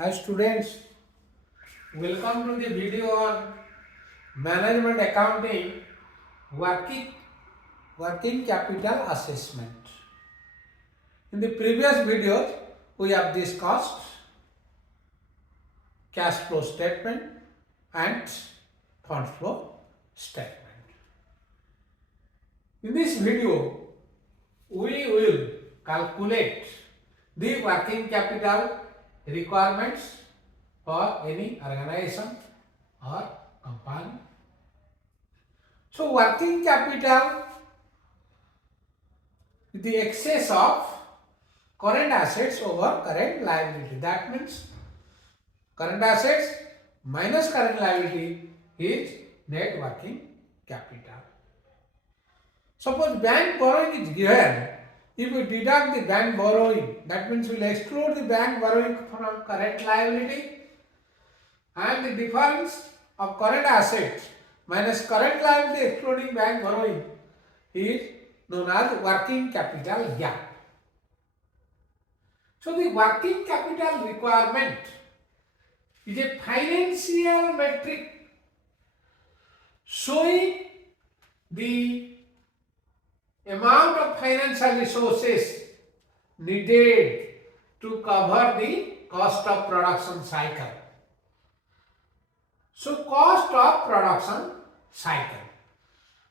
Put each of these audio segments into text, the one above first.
Hi students, welcome to the video on management accounting working, working capital assessment. In the previous videos, we have discussed cash flow statement and fund flow statement. In this video, we will calculate the working capital requirements for any organization or company. So working capital is the excess of current assets over current liability. That means current assets minus current liability is net working capital. Suppose bank borrowing is given. If we deduct the bank borrowing, that means we will exclude the bank borrowing from current liability, and the difference of current assets minus current liability excluding bank borrowing is known as working capital gap. So the working capital requirement is a financial metric showing the amount of financial resources needed to cover the cost of production cycle. So cost of production cycle.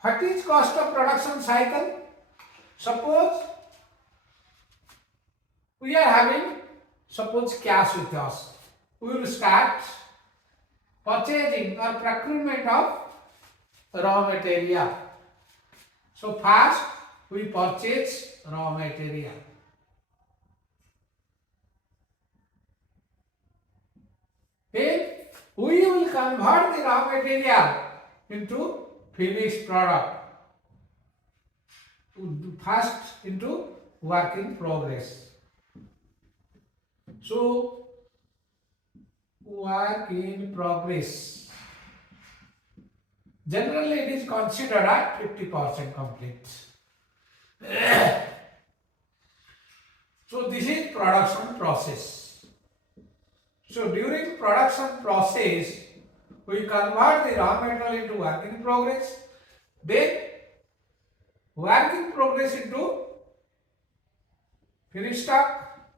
What is cost of production cycle? Suppose we are having cash with us. We will start purchasing or procurement of raw material. So first we purchase raw material. Then we will convert the raw material into finished product. First into work in progress. So work in progress. Generally it is considered at 50% complete. So this is production process. So during production process, we convert the raw material into work in progress, then work in progress into finished stock,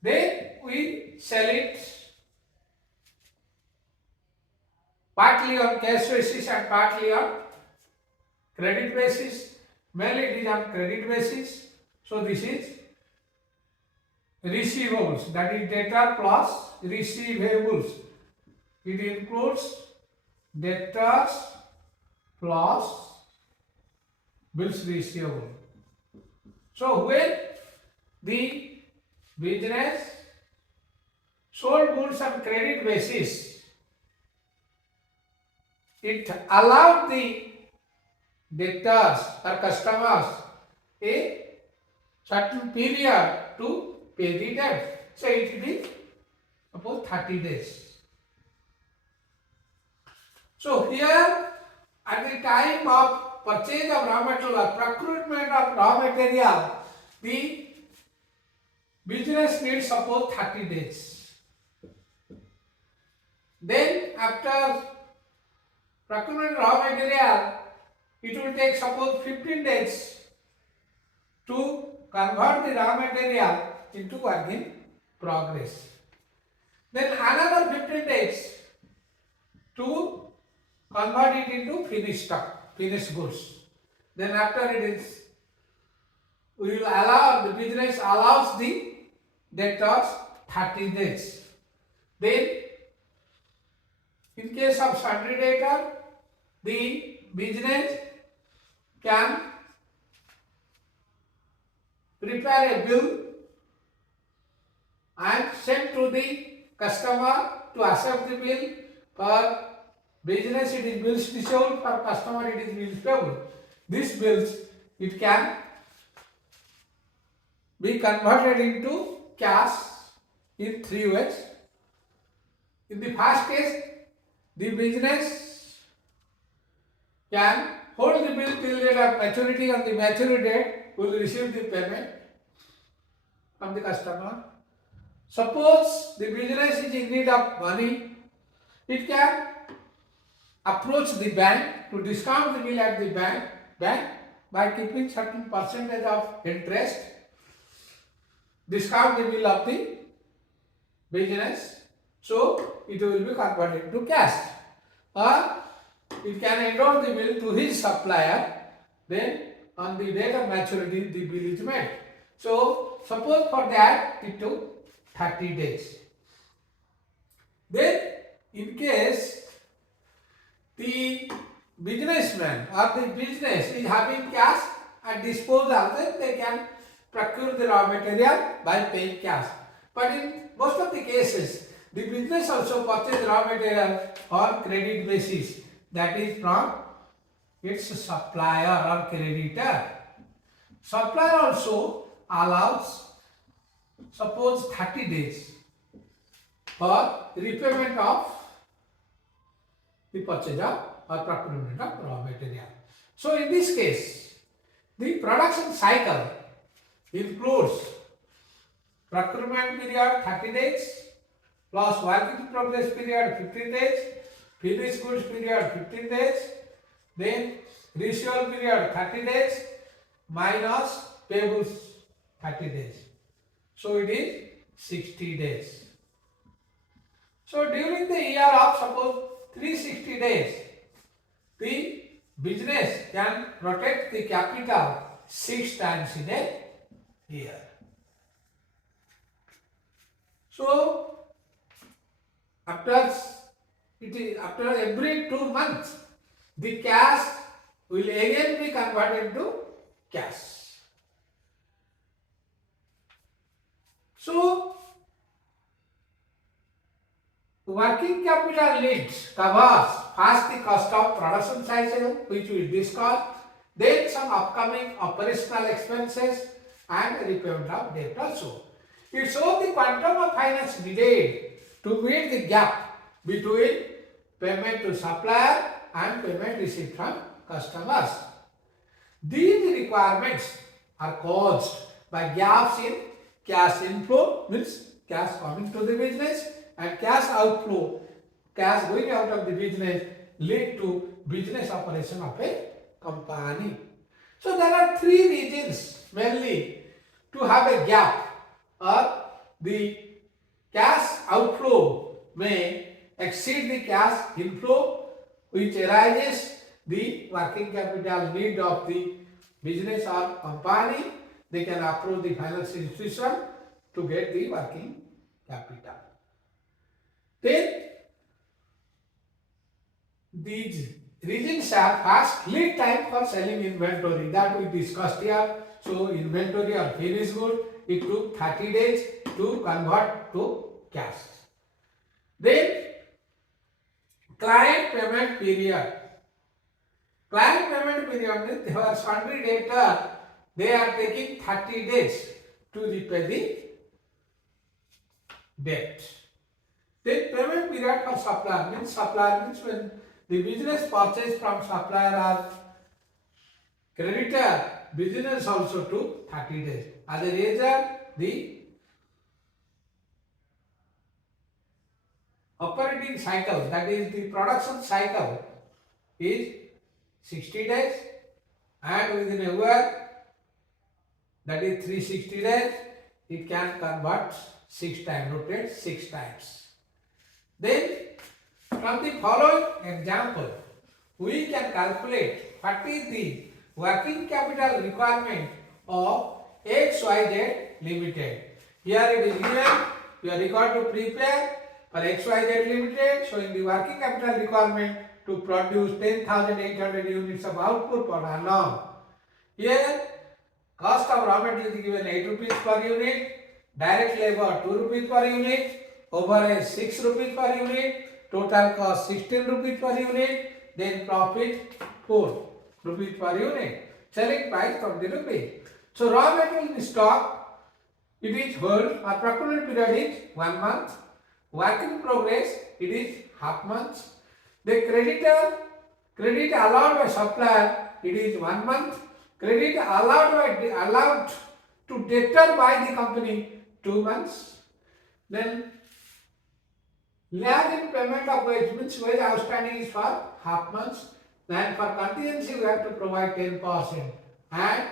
then we sell it partly on cash basis and partly on credit basis. Mainly it is on credit basis. So this is receivables, that is debtor plus receivables. It includes debtors plus bills receivable. So when the business sold goods on credit basis, it allowed the debtors or customers a certain period to pay the debt. So it will be suppose 30 days. So here at the time of purchase of raw material or procurement of raw material, the business needs suppose 30 days. Then after procurement raw material, it will take suppose 15 days to convert the raw material into work in progress. Then another 15 days to convert it into finished stock, finished goods. Then after it is, we will allow, the business allows the debtors 30 days. Then in case of sundry debtor, the business can prepare a bill and send to the customer to accept the bill. For business it is bills receivable, for customer it is bills payable. These bills, it can be converted into cash in three ways. In the first case, the business can hold the bill till date of maturity. On the maturity date, will receive the payment. from the customer. Suppose the business is in need of money, it can approach the bank to discount the bill at the bank by keeping certain percentage of interest, discount the bill of the business, so it will be converted to cash. Or it can endorse the bill to his supplier, then on the date of maturity the bill is made. So suppose for that it took 30 days. Then in case the businessman or the business is having cash at disposal, then they can procure the raw material by paying cash. But in most of the cases, the business also purchase raw material on credit basis, that is from its supplier or creditor. Supplier also allows suppose 30 days for repayment of the purchase of or procurement of raw material. So in this case, the production cycle includes procurement period 30 days plus work in progress period 15 days, finished goods period 15 days, then residual period 30 days minus payables 30 days. So it is 60 days. So during the year of suppose 360 days, the business can rotate the capital 6 times in a year. So after every 2 months, the cash will again be converted to cash. So working capital needs covers first the cost of production cycle, which we discussed, then some upcoming operational expenses and repayment of debt also. It shows the quantum of finance needed to meet the gap between payment to supplier and payment received from customers. These requirements are caused by gaps in cash inflow, means cash coming to the business, and cash outflow, cash going out of the business, lead to business operation of a company. So there are 3 reasons mainly to have a gap, or the cash outflow may exceed the cash inflow, which arises the working capital need of the business or company. They can approach the financial institution to get the working capital. Then these reasons are first lead time for selling inventory, that we discussed here. So inventory or finished good, it took 30 days to convert to cash. Then client payment period. Client payment period means there are sundry debtor, they are taking 30 days to repay the debt. Then payment period for supplier means when the business purchase from supplier or creditor, business also took 30 days. As a result, the operating cycle, that is the production cycle, is 60 days, and within a year, that is 360 days, it can convert 6 times, rotate 6 times. Then from the following example, we can calculate what is the working capital requirement of XYZ Limited. Here it is given, you are required to prepare for XYZ Limited, showing the working capital requirement to produce 10,800 units of output per annum. Here, cost of raw material is given 8 rupees per unit, direct labor 2 rupees per unit, overhead 6 rupees per unit, total cost 16 rupees per unit, then profit 4 rupees per unit, selling price 20 rupees. So raw material in stock, it is hold, or procurement period is 1 month, work in progress, it is half month. The credit allowed by supplier, it is 1 month. Credit allowed to debtor by the company 2 months. Then lag in payment of wage means wage outstanding is for half months. Then for contingency we have to provide 10%, and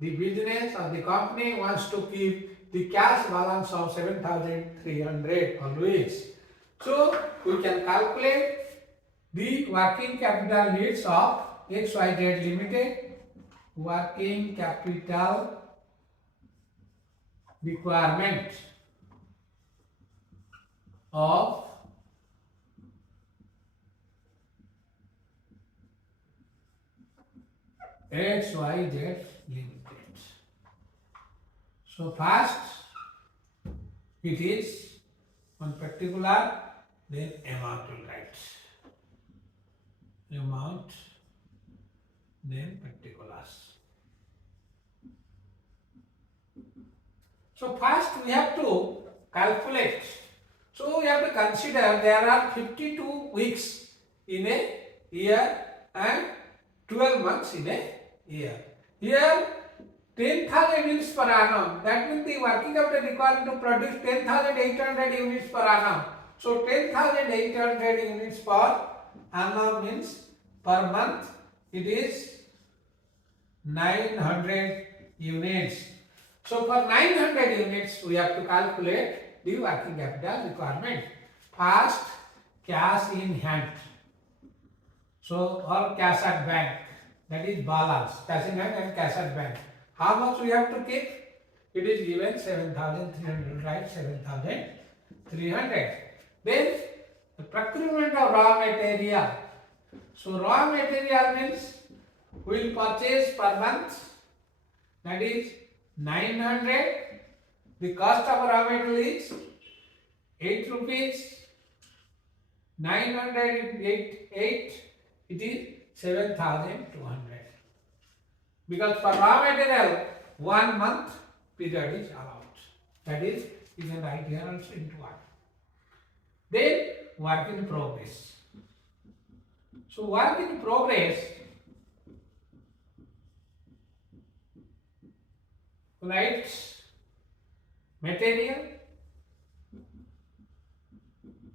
the business or the company wants to keep the cash balance of 7,300 always. So we can calculate the working capital needs of XYZ Limited. Working capital requirement of XYZ Limited. So first it is one particular, then amount will write. Amount, then particulars. So first we have to calculate. So we have to consider there are 52 weeks in a year and 12 months in a year. Here 10,000 units per annum, that means the working capital required to produce 10,800 units per annum. So 10,800 units per annum means per month it is 900 units. So for 900 units we have to calculate the working capital requirement. First, cash in hand. So or cash at bank, that is balance, cash in hand and cash at bank. How much we have to keep? It is given 7,300, right? 7,300. Then the procurement of raw material. So raw material means we will purchase per month, that is 900. The cost of raw material is 8 rupees. 900 8, it is 7,200. Because for raw material 1 month period is allowed. That is, you can write here also into 1. Then work in progress. So work in progress, right? Material.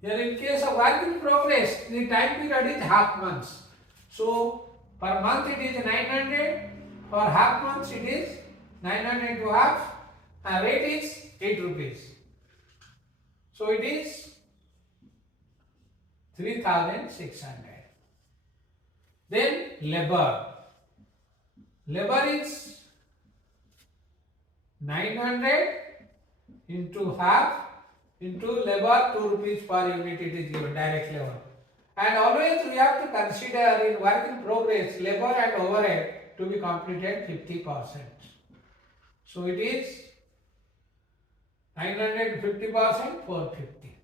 Here in case of work in progress, the time period is half months. So per month it is 900, for half months it is 900 to half, and rate is 8 rupees. So it is 3,600. Then labor. Labor is 900 into half into labor 2 rupees per unit, it is given, direct labor. And always we have to consider in work in progress labor and overhead to be completed 50%. So it is 900 50%, 450.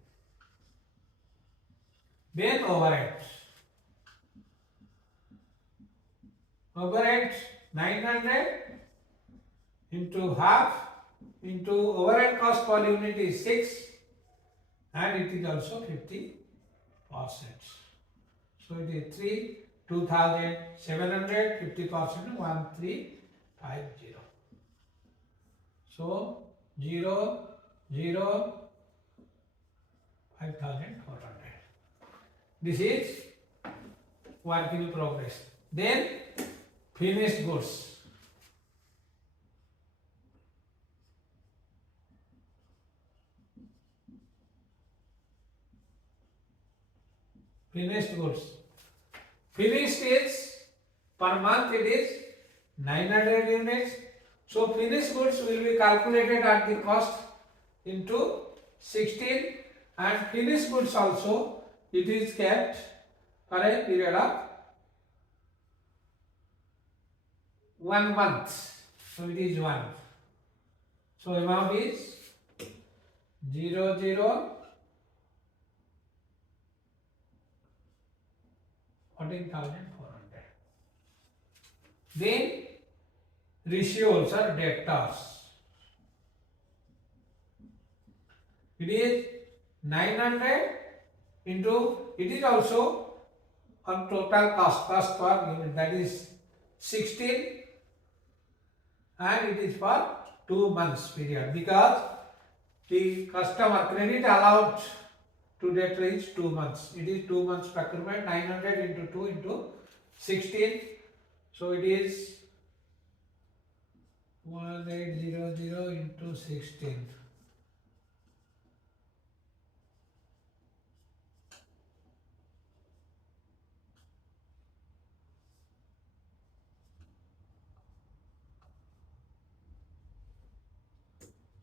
Then overhead. Overhead 900 into half into overhead cost per unit is 6, and it is also 50%. So it is 2,700, 50%, 1,350. So 0, 0, 5,400. This is work in progress. Then finished goods. Finished goods. Finished is per month it is 900 units. So finished goods will be calculated at the cost into 16, and finished goods also it is kept for a period of 1 month. So it is 1. So amount is 0, 0, 14,400. Then receivables or debtors. It is 900 into, it is also on total cost per unit, that is 16, and it is for 2 months period, because the customer credit allowed to debtor is 2 months. It is 2 months procurement. 900 into 2 into 16. So it is 1800 into 16.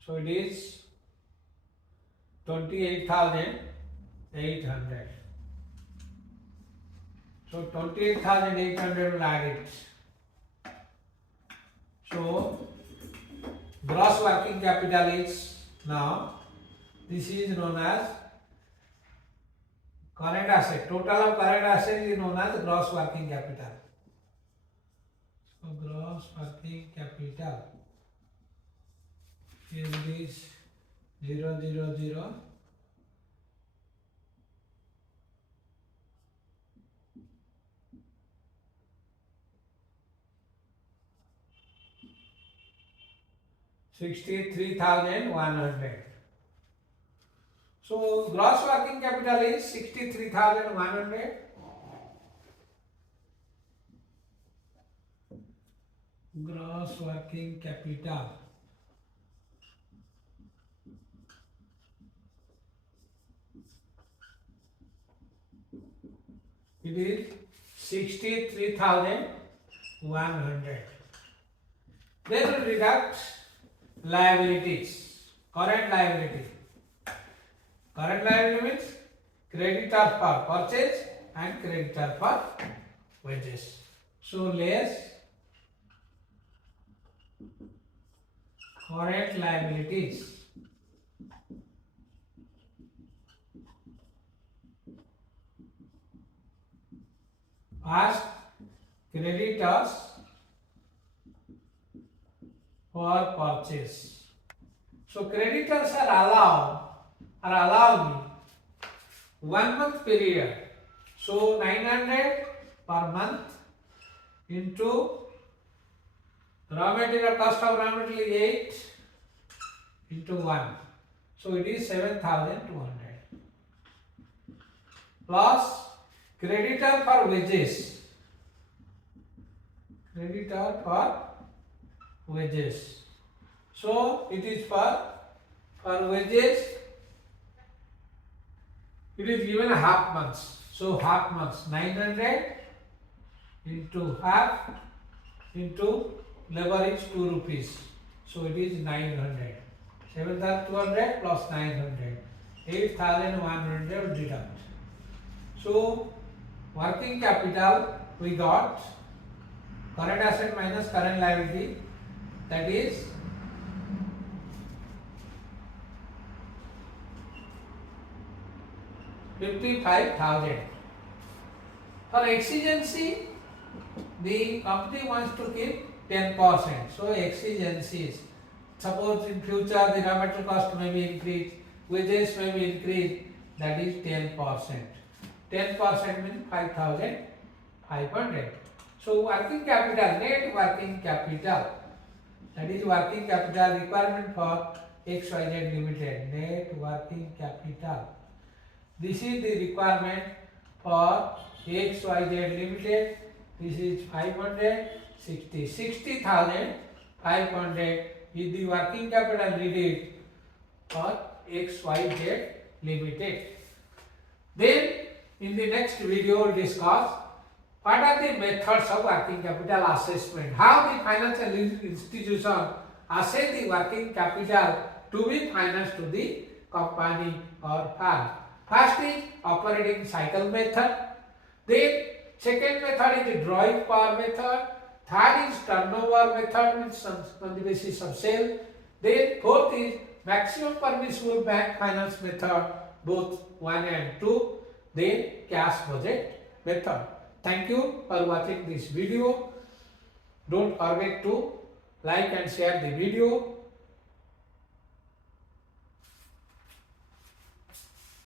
So it is 28,800. So 28,800 will add it. So gross working capital is now, this is known as current asset. Total of current asset is known as gross working capital. So gross working capital is this 000 63,100. So gross working capital is 63,100. Gross working capital it is 63,100. Then we deduct liabilities. Current liability. Current liability means creditor for purchase and creditor for wages. So less current liabilities past creditors for purchase. So creditors are allowed 1 month period. So 900 per month into raw material cost of raw material is 8 into 1. So it is 7,200 plus creditor for wages. Creditor for wages. So it is for wages. It is given half months. So half months 900 into half into labor is 2 rupees. So it is 900. 7,200 plus 900. 8,100 deduct. So working capital we got current asset minus current liability, that is 55,000. For exigency, the company wants to keep 10%. So exigencies, suppose in future the raw material cost may be increased, wages may be increased, that is 10%. 10% means 5,500. So working capital, net working capital, that is working capital requirement for XYZ Limited, net working capital. This is the requirement for XYZ Limited. This is 60,500 is the working capital needed for XYZ Limited. Then in the next video we will discuss what are the methods of working capital assessment, how the financial institution assess the working capital to be financed to the company or firm. First is operating cycle method, then second method is the drawing power method, third is turnover method, means on the basis of sale, then fourth is maximum permissible bank finance method, both 1 and 2, then cash budget method. Thank you for watching this video. Don't forget to like and share the video.